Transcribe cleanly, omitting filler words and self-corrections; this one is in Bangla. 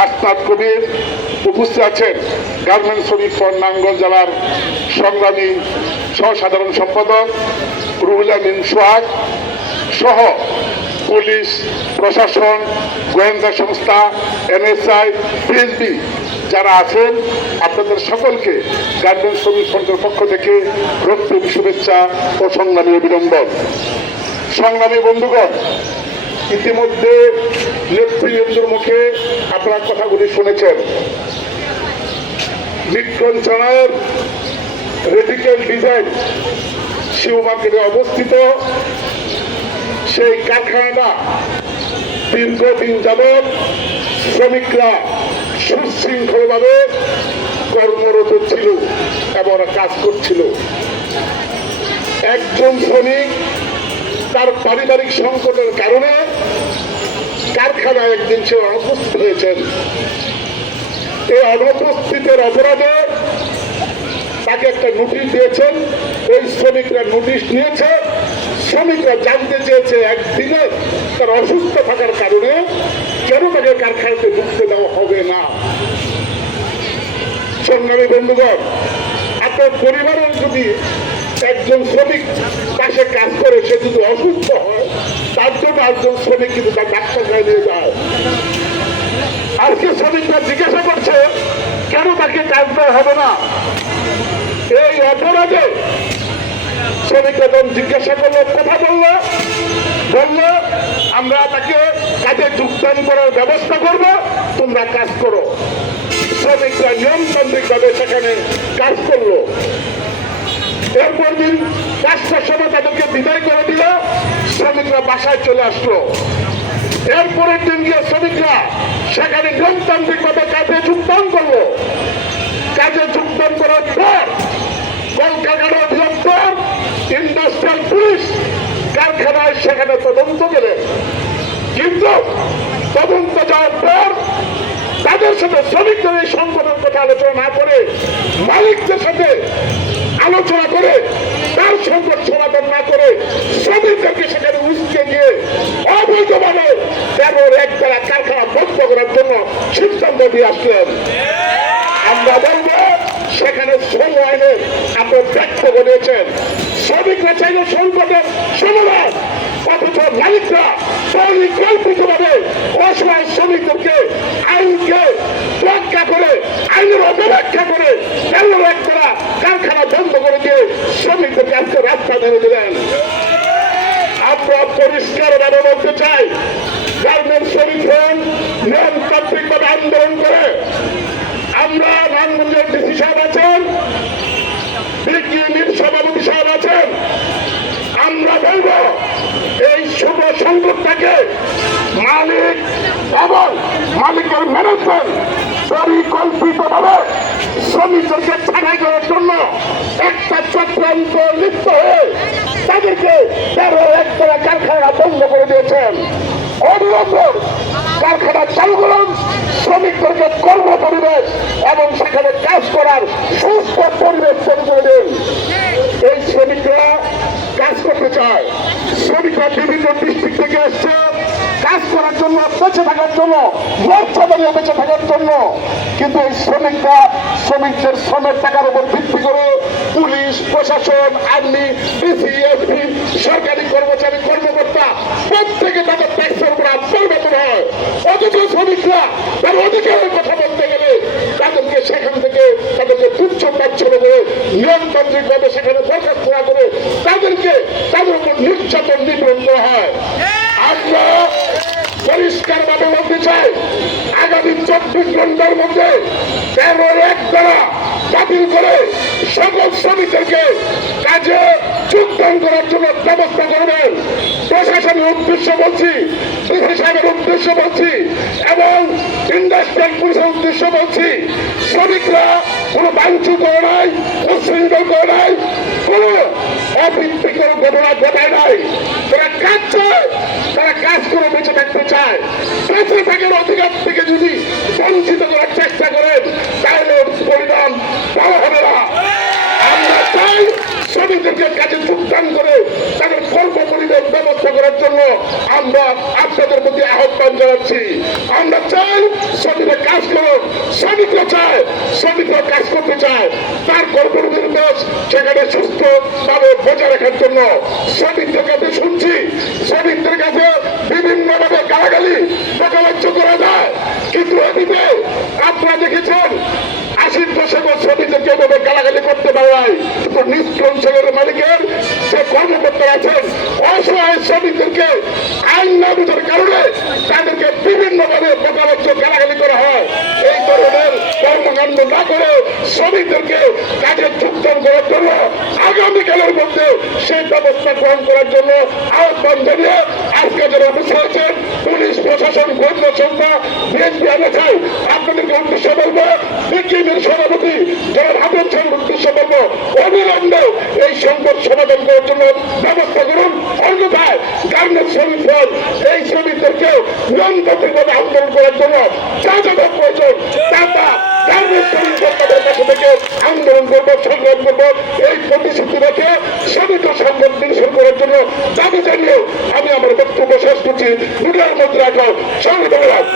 হাসনাত কবির, উপস্থিত আছেন গার্মেন্টস শ্রমিক ফ্রন্ট নারায়ণগঞ্জ জেলার সংগ্রামী সাধারণ সম্পাদক রুহুল আমিন সোহাগ সহ পুলিশ, প্রশাসন, গোয়েন্দা সংস্থা, এনএসআই, বিএসবি যারা আছেন, আপনাদের সকলকে গার্মেন্টস শ্রমিক ফ্রন্টের পক্ষ থেকে রক্তিম শুভেচ্ছা ও সংগ্রামী অভিনন্দন। সংগ্রামী বন্ধুগণ, ইতিমধ্যে নেতৃবৃন্দের মুখে আপনার কথাগুলি শুনেছেন। লিটন চায়নার রেডিক্যাল ডিজাইন শিউ মার্কেটে অবস্থিত সেই কারখানাটা দীর্ঘদিন যাবৎ শ্রমিকরা সুশৃঙ্খলভাবে কর্মরত ছিল এবং কাজ করছিল। একজন শ্রমিক তার পারিবারিক সংকটের কারণে কারখানায় একদিন সে অনুপস্থিত হয়েছেন। এই অনুপস্থিতের অপরাধে তাকে একটা নোটিশ দিয়েছেন। ওই শ্রমিকরা নোটিশ নিয়েছে। শ্রমিকরা জানতে চেয়েছে একদিনে তার অসুস্থ থাকার কারণে কেন তাকে কারখানাতে ঢুকতে দেওয়া হবে না। সংগ্রামী বন্ধুগণ, আপনার পরিবারের যদি একজন শ্রমিক পাশে কাজ করে, সে যদি অসুস্থ হয়, তার জন্য একজন শ্রমিক কিন্তু তার ডাক্তারখানায় নিয়ে যায়। আজকে শ্রমিকরা জিজ্ঞাসা করছে কেন তাকে কাজ দেওয়া হবে না। এই অপরাধে শ্রমিকরা যখন জিজ্ঞাসা করলো, কথা বললো আমরা তাকে কাজে যোগদান করার ব্যবস্থা করব, তোমরা কাজ করো। শ্রমিকরা নিয়মতান্ত্রিক ভাবে সেখানে কাজ করলো। এরপর দিন 5টার সময় তাদেরকে বিদায় করে দিল। শ্রমিকরা বাসায় চলে আসলো। এরপরের দিন গিয়ে শ্রমিকরা সেখানে নিয়মতান্ত্রিক ভাবে কাজে যোগদান করলো। কাজে যোগদান করার পর কলকাতার অধিদপ্তর, ইন্ডাস্ট্রিয়াল পুলিশ কারখানায় সেখানে তদন্ত গেলেন। কিন্তু তদন্ত যাওয়ার পর তাদের সাথে শ্রমিকদের এই সংকটের কথা আলোচনা না করে, মালিকদের সাথে আলোচনা করে, তার সংকট সমাধান না করে শ্রমিকদেরকে সেখানে উস্কে দিয়ে অবৈধভাবে ১৩ দ্বারা কারখানা বন্ধ করার জন্য সিদ্ধান্ত দিয়ে আসলেন। আমরা বলবো সেখানে শ্রম আইনে আপনার ব্যর্থ করেছেন। শ্রমিকরা চাইলে সংকটের সমাধান, অথচ মালিকরা পরিকল্পিতভাবে অসহায় শ্রমিকদেরকে আইনকে তোয়াক্কা করে, আইনের অপব্যাখ্যা করে ১৩ দ্বারা কারখানা বন্ধ করে দিয়ে শ্রমিকদেরকে আজকে রাস্তা ধরে দিলেন। আমরা পরিষ্কার ভাবে বলতে চাই, গার্মেন্টস শ্রমিক নিয়মতান্ত্রিকভাবে আন্দোলন করে আমরা নারায়ণগঞ্জের ডিসি সাহেব আছেন, বিএনপির সভাপতি সাহেব আছেন, আমরা বলব এই শুভ সংকটটাকে মালিক এবং মালিকের ম্যানেজমেন্ট পরিকল্পিতভাবে শ্রমিকদেরকে ছাড়াই করার জন্য একটা চক্রান্ত লিপ্ত হয়ে তাদেরকে ১৩ দ্বারা কারখানা বন্ধ করে দিয়েছেন। অবিলম্বে কারখানা চালু করুন, শ্রমিকদেরকে কর্ম পরিবেশ এবং সেখানে কাজ করার সুস্থ পরিবেশ তৈরি করে দিন। এই শ্রমিকরা কাজ করতে চায়। শ্রমিকরা বিভিন্ন ডিস্ট্রিক্ট থেকে এসছে কাজ করার জন্য, বেঁচে থাকার জন্য, মর্যাদা দাঁড়িয়ে বেঁচে থাকার জন্য। কিন্তু এই শ্রমিকরা শ্রমিকদের শ্রমের টাকার উপর ভিত্তি করে পুলিশ, প্রশাসন, আর্মি, ডিসি, এসপি, সরকারি কর্মচারী, কর্মকর্তা প্রত্যেকে তাদের ট্যাক্সের উপর আত্মনির্ভর হয়। অথচ শ্রমিকরা তার অধিকারের কথা বলতে গেলে তাদেরকে সেখান থেকে তাদেরকে তুচ্ছ তাচ্ছল্য করে নিয়মতান্ত্রিক ভাবে সেখানে দরখাস্ত না করে তাদের উপর নির্যাতন নিপীড়ন করা হয়। আমরা পরিষ্কার ভাবে বলতে চাই, আগামী 24 ঘন্টার মধ্যে ১৩ দ্বারা বাতিল করে সকল শ্রমিকদেরকে কাজে যোগদান করার জন্য ব্যবস্থা করবেন। প্রশাসনের উদ্দেশ্য বলছি, ডিসি সাহেবের উদ্দেশ্য বলছি এবং ইন্ডাস্ট্রিয়াল পুলিশের উদ্দেশ্য বলছি, শ্রমিকরা কোনো ভাঙচুর করে নাই, উচ্ছৃঙ্খল করে নাই, কোন অপ্রীতিকর ঘটনা ঘটায় নাই। তারা কাজ চায়, তারা কাজ করে বেঁচে থাকতে চায়। বেঁচে থাকার অধিকার থেকে যদি বঞ্চিত করার চেষ্টা করেন তাহলে পরিণাম ভালো হবে না। আমরা চাই শ্রমিকদেরকে কাজে যোগদান করে তাদের কর্ম পরিবেশ ব্যবস্থা করার জন্য আমরা আপনাদের প্রতি আহ্বান জানাচ্ছি। আমরা চাই শ্রমিকদের কাজ শ্রমিকরা চায়, শ্রমিকরা কাজ করতে চায়, তার কর্মীদের দেশ সেখানে সুস্থ ভাবে বজায় রাখার জন্য শ্রমিকদের কাছে শুনছি, শ্রমিকদের কাছে বিভিন্নভাবে গালাগালি মোকাবিলা করা যায়, কিন্তু এদিকে আপনারা দেখেছেন 80 দশকের শ্রমিকদেরকে এভাবে গালাগালি করতে পারায় কিন্তু নিষ্ক্রম ছেলের মালিকের যে কর্মকর্তা আছেন অসহায় শ্রমিকদেরকে আইন না বুঝার কারণে তাদেরকে বিভিন্নভাবে মোকাবিলা গালাগালি করা হয়। এই ধরনের কর্মকাণ্ড না করে শ্রমিকদেরকে কাজে যোগদান করার জন্য আগামীকালের মধ্যে সেই ব্যবস্থা গ্রহণ করার জন্য আহ্বান জানিয়ে আজকে যারা অফিস হয়েছেন পুলিশ প্রশাসন গোয়েন্দা সংস্থা বিএনপি চাই আপনাদেরকে উদ্দেশ্য বলবো, বিএনপির সভাপতি যারা ভাবেন উদ্দেশ্য বলবো অবিলম্বে এই সংকট সমাধান করার জন্য ব্যবস্থা করুন, অন্যথায় গার্মেন্টস শ্রমিক ফল এই শ্রমিকদেরকে নিয়ন্ত্রণভাবে আন্দোলন করার জন্য যা যা প্রয়োজন তা গার্মেন্টস শ্রমিক কর্তাদের কাছে থেকে আন্দোলন করবো, সংগ্রাম করবো। এই প্রতিশ্রুতি রেখে শ্রমিক সংগঠন শুরু করার জন্য দাবি জানিয়ে আমি আমার বক্তব্য শেষ করছি। মিডিয়ার মধ্যে রাখো সংগ্রাম।